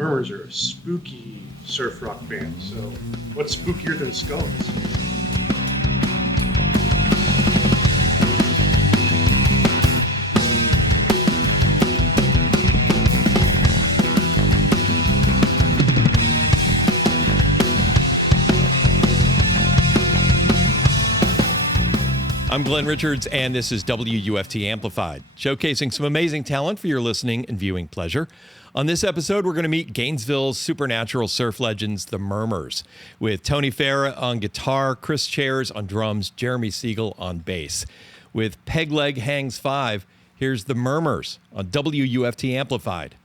Mermers are a spooky surf rock band, so what's spookier than skulls? I'm Glenn Richards, and this is WUFT Amplified, showcasing some amazing talent for your listening and viewing pleasure. On this episode, we're going to meet Gainesville's supernatural surf legends, the Mermers, with Tony Farah on guitar, Chris Chairs on drums, Jeremy Siegel on bass. With Peg Leg Hangs 5, here's the Mermers on WUFT Amplified.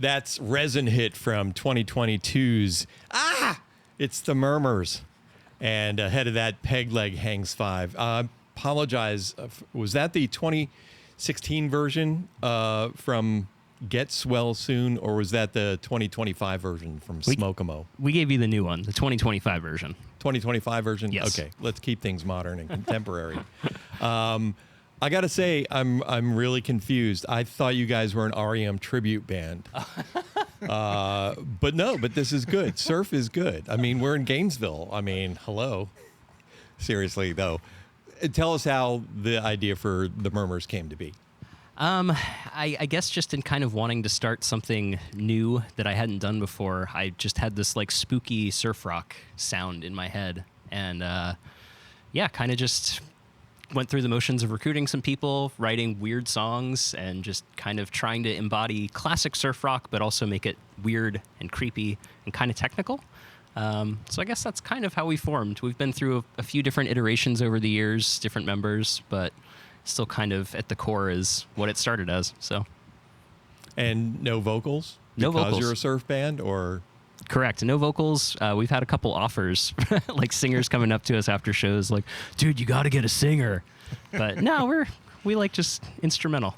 That's Resin Hit from 2022's It's the Mermers. And ahead of that, Peg Leg Hangs 5. Apologize. Was that the 2016 version from Get Swell Soon, or was that the 2025 version from Smoke-A-Mo? We gave you the new one, the 2025 version. 2025 version? Yes. Okay, let's keep things modern and contemporary. I got to say, I'm really confused. I thought you guys were an REM tribute band. But this is good. Surf is good. I mean, we're in Gainesville. I mean, hello. Seriously, though. Tell us how the idea for the Mermers came to be. I guess just in kind of wanting to start something new that I hadn't done before, I just had this like spooky surf rock sound in my head. And kind of just went through the motions of recruiting some people, writing weird songs, and just kind of trying to embody classic surf rock, but also make it weird and creepy and kind of technical. So I guess that's kind of how we formed. We've been through a few different iterations over the years, different members, but still kind of at the core is what it started as. So, and no vocals? No vocals. Because you're a surf band, or? Correct. No vocals. We've had a couple offers, like singers coming up to us after shows, like, "Dude, you got to get a singer." But no, we like just instrumental.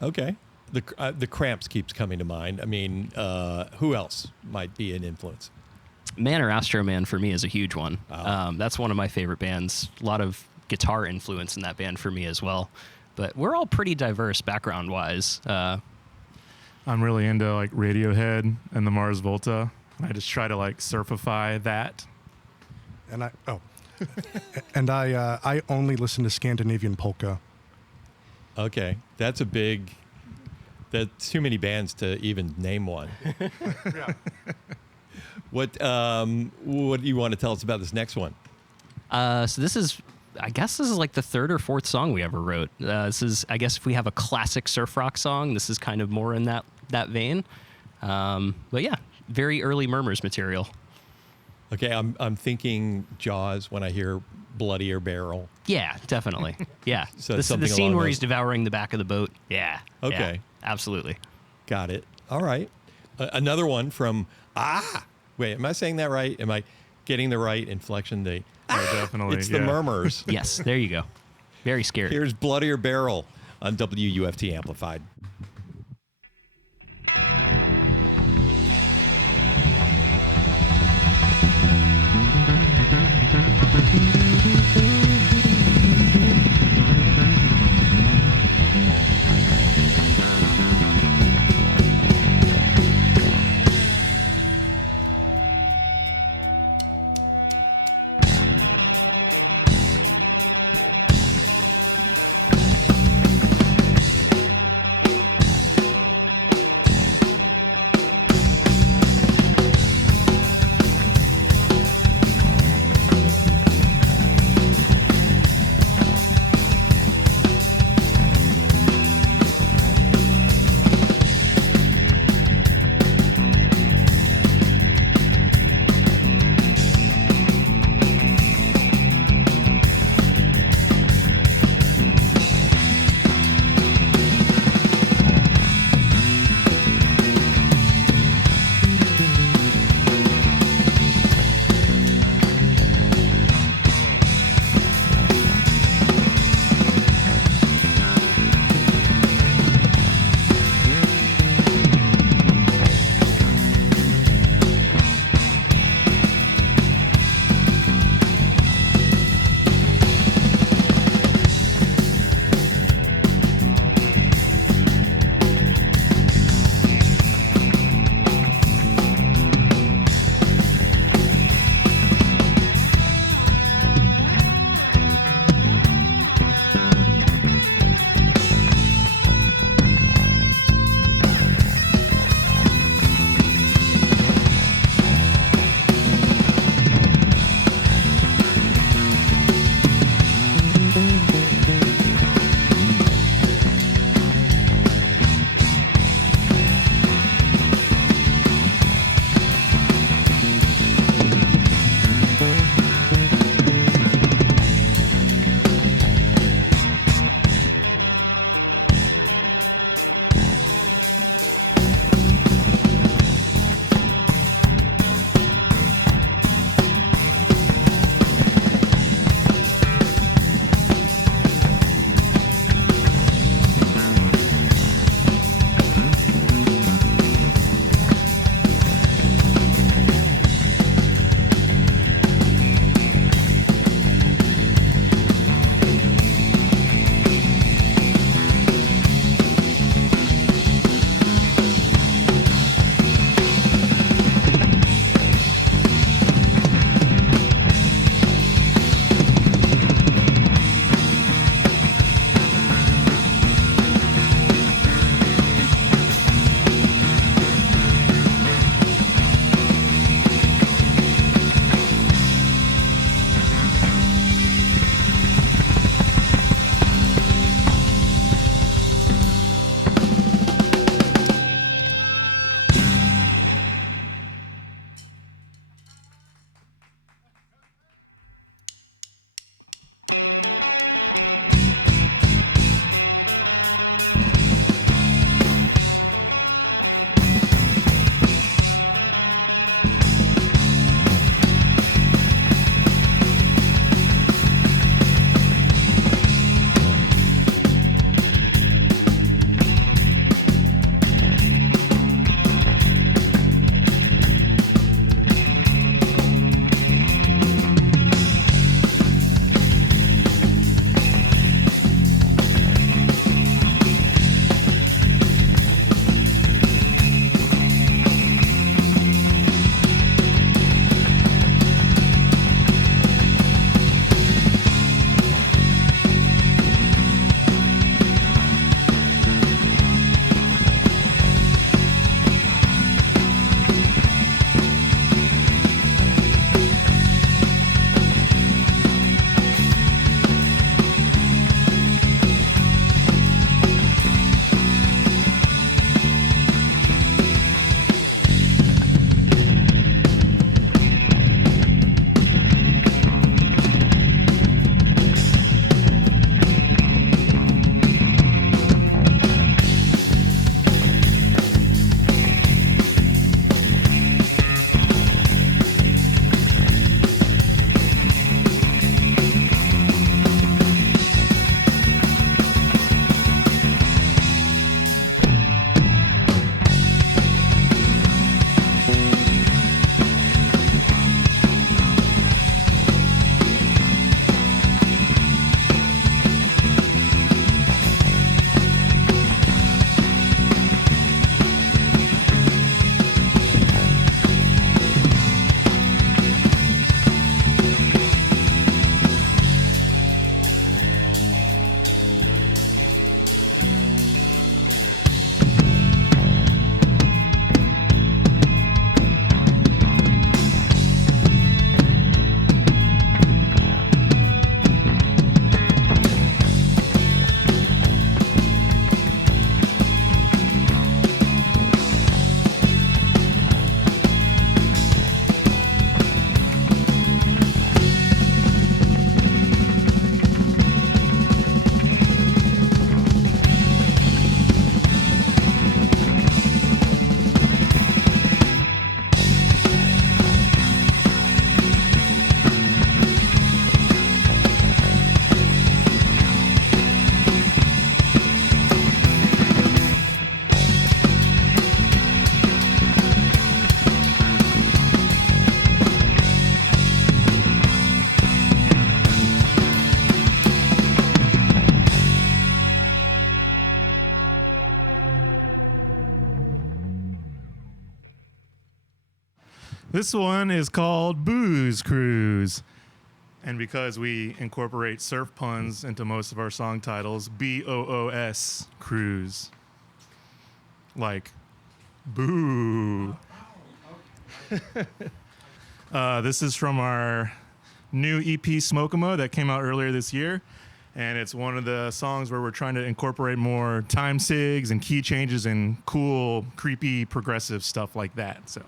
Okay. The Cramps keeps coming to mind. I mean, who else might be an influence? Man or Astro Man for me is a huge one. Oh. That's one of my favorite bands. A lot of guitar influence in that band for me as well. But we're all pretty diverse background-wise. I'm really into like Radiohead and the Mars Volta. I just try to like surfify that. And I only listen to Scandinavian polka. Okay, that's too many bands to even name one. Yeah. What do you want to tell us about this next one? So this is like the third or fourth song we ever wrote. This is, I guess, if we have a classic surf rock song, this is kind of more in that vein. But yeah, very early Mermers material. Okay, I'm thinking Jaws when I hear Bloodier Barrel. Yeah, definitely. Yeah. So the something scene along where those- he's devouring the back of the boat. Yeah. Okay. Yeah, absolutely. Got it. All right. Another one from Wait, am I saying that right? Am I getting the right inflection? Definitely. It's the Mermers. Yes, there you go. Very scary. Here's Bloodier Barrel on WUFT Amplified. This one is called Booze Cruise. And because we incorporate surf puns into most of our song titles, BOOS Cruise. Like, boo. This is from our new EP, Smoke-A-Mo, that came out earlier this year. And it's one of the songs where we're trying to incorporate more time sigs and key changes and cool, creepy, progressive stuff like that. So.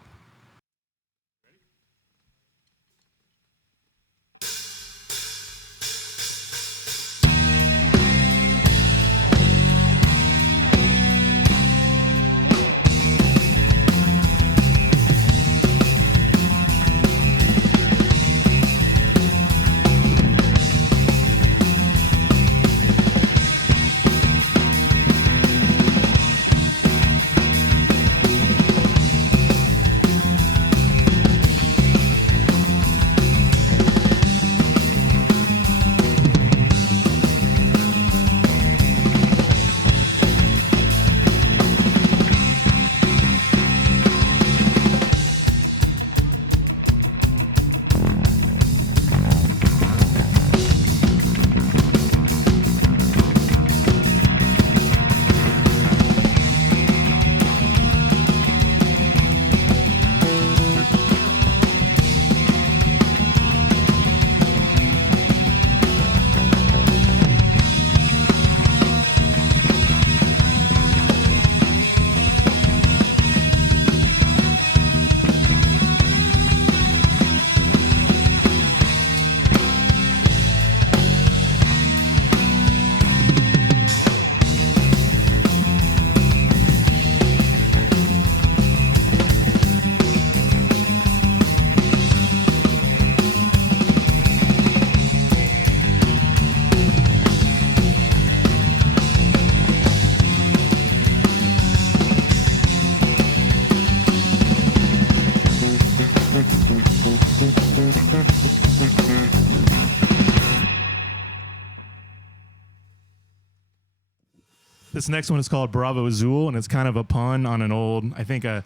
This next one is called Bravo ZuuL, and it's kind of a pun on an old, I think, a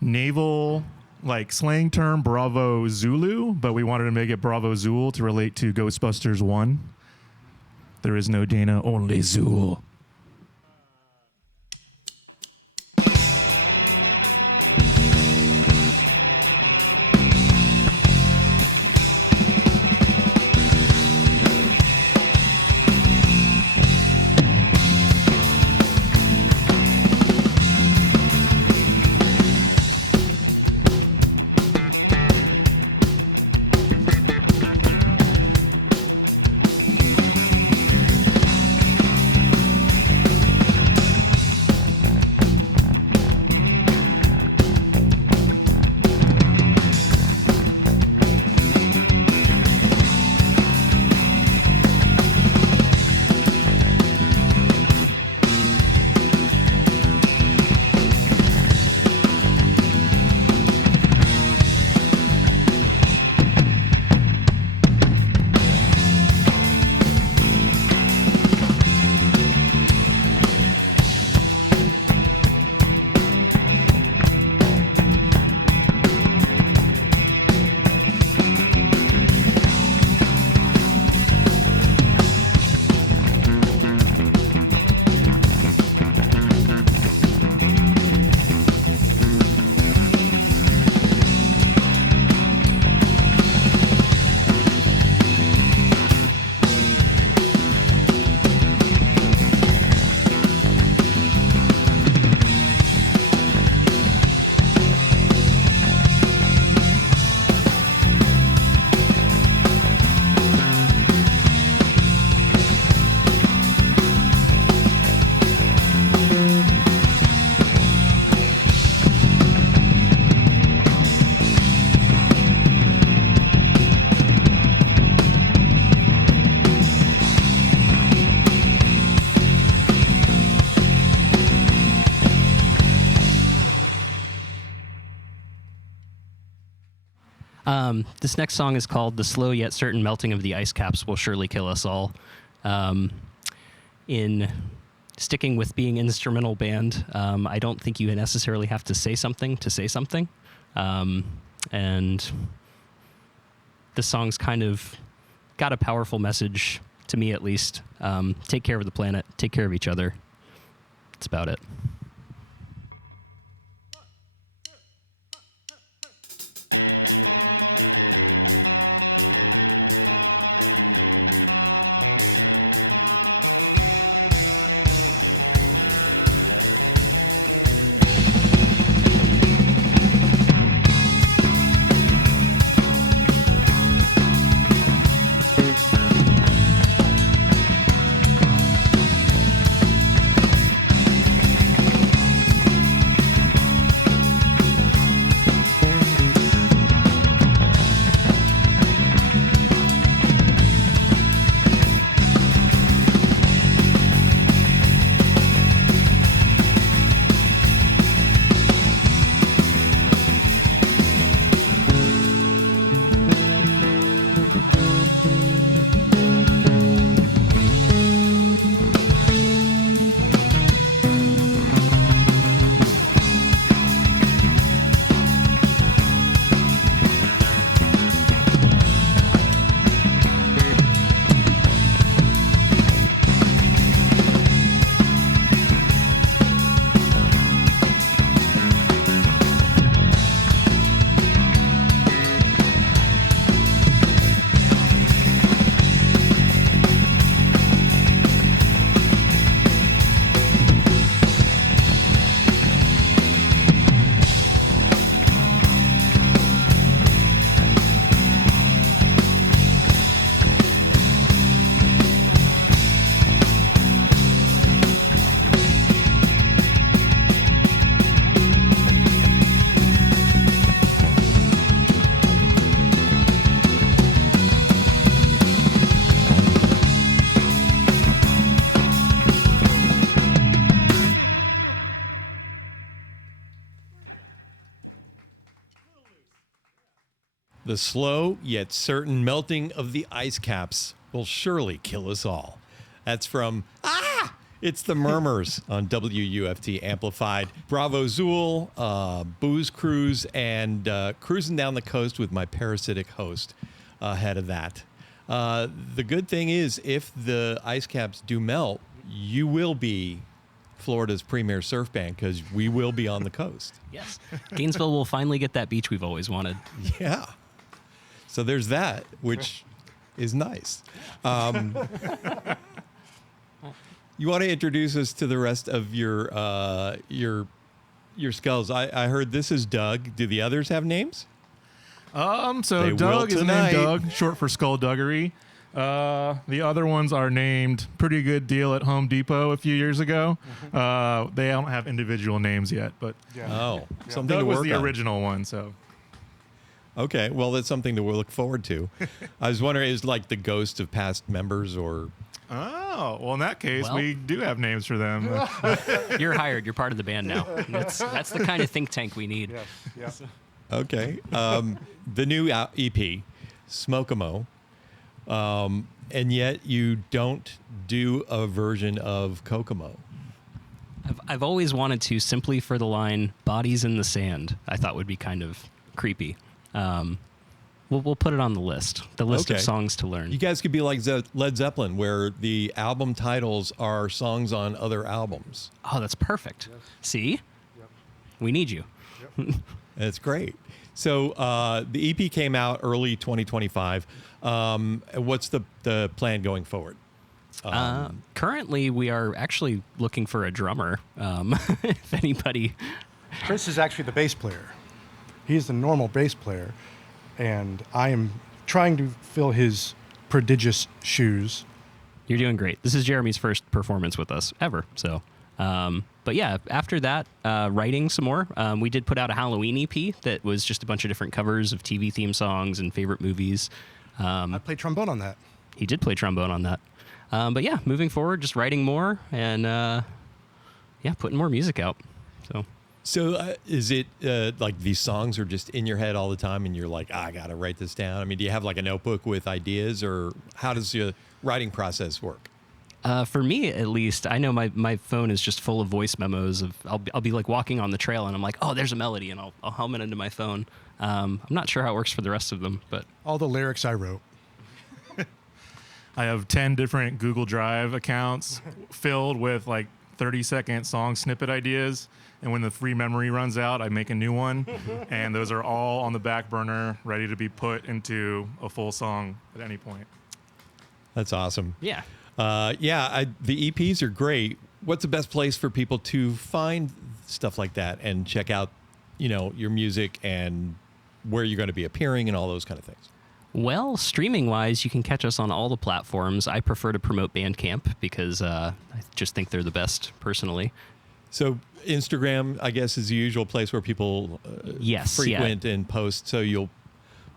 naval like slang term, Bravo Zulu, but we wanted to make it Bravo ZuuL to relate to Ghostbusters 1. There is no Dana, only ZuuL. This next song is called The Slow Yet Certain Melting of the Ice Caps Will Surely Kill Us All. In sticking with being an instrumental band, I don't think you necessarily have to say something to say something. And this song's kind of got a powerful message, to me at least. Take care of the planet, take care of each other. That's about it. The slow yet certain melting of the ice caps will surely kill us all. That's from It's the Mermers on WUFT Amplified. Bravo ZuuL, Booze Cruise, and cruising down the coast with my parasitic host ahead of that. The good thing is, if the ice caps do melt, you will be Florida's premier surf band because we will be on the coast. Yes. Gainesville will finally get that beach we've always wanted. Yeah. So there's that, which is nice. You want to introduce us to the rest of your skulls? I heard this is Doug. Do the others have names? So They will Doug is tonight. named Doug, short for Skullduggery. The other ones are named Pretty Good Deal at Home Depot a few years ago. They don't have individual names yet, but Oh, something Doug to was work the on. original one. So Okay, well, that's something to look forward to. I was wondering, is like the ghost of past members or... oh, well, in that case, Well- we do have names for them. You're hired. You're part of the band now. That's the kind of think tank we need. Yes. Okay. The new EP, Smokemo, and yet you don't do a version of Kokomo. I've always wanted to, simply for the line "bodies in the sand." I thought would be kind of creepy. We'll put it on the list. The list Okay. of songs to learn. You guys could be like Led Zeppelin, where the album titles are songs on other albums. Oh, that's perfect. See, we need you. That's great. So the EP came out early 2025. What's the plan going forward? Currently, we are actually looking for a drummer. If anybody, Chris is actually the bass player. He's the normal bass player, and I am trying to fill his prodigious shoes. you're doing great. This is Jeremy's first performance with us ever. So, but yeah, after that, writing some more. We did put out a Halloween EP that was just a bunch of different covers of TV theme songs and favorite movies. I played trombone on that. He did play trombone on that. But yeah, moving forward, just writing more and putting more music out. So is it like these songs are just in your head all the time and you're like, I got to write this down? I mean, do you have like a notebook with ideas, or how does your writing process work? For me, at least, I know my phone is just full of voice memos of I'll be like walking on the trail and I'm like, oh, there's a melody, and I'll hum it into my phone. I'm not sure how it works for the rest of them, but All the lyrics I wrote. I have 10 different Google Drive accounts filled with like 30-second song snippet ideas. And when the free memory runs out, I make a new one. And those are all on the back burner, ready to be put into a full song at any point. That's awesome. yeah. The EPs are great. What's the best place for people to find stuff like that and check out, your music and where you're going to be appearing and all those kind of things? Well, streaming-wise, you can catch us on all the platforms. I prefer to promote Bandcamp because I just think they're the best, personally. So Instagram, I guess, is the usual place where people frequent and post. So you'll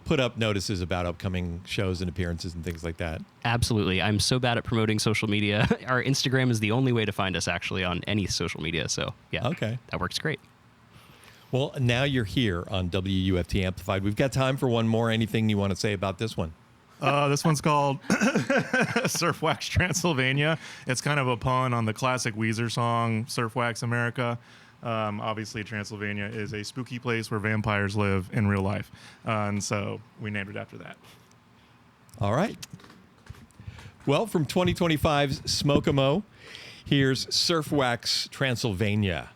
put up notices about upcoming shows and appearances and things like that. Absolutely. I'm so bad at promoting social media. Our Instagram is the only way to find us, actually, on any social media. So, yeah. Okay. That works great. Well, now you're here on WUFT Amplified. We've got time for one more. Anything you want to say about this one? This one's called Surf Wax Transylvania. It's kind of a pun on the classic Weezer song, Surf Wax America. Obviously, Transylvania is a spooky place where vampires live in real life. And so we named it after that. All right. Well, from 2025's Smoke-A-Mo, here's Surf Wax Transylvania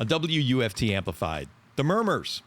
on WUFT Amplified. The Mermers.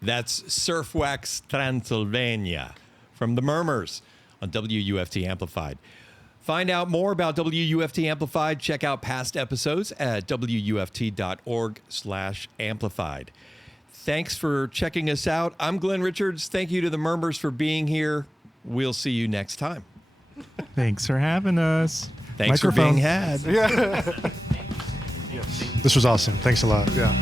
That's Surf Wax Transylvania from the Mermers on WUFT Amplified. Find out more about WUFT Amplified. Check out past episodes at wuft.org/amplified. Thanks for checking us out. I'm Glenn Richards. Thank you to the Mermers for being here. We'll see you next time. Thanks for having us. Thanks for being had. This was awesome. Thanks a lot. Yeah.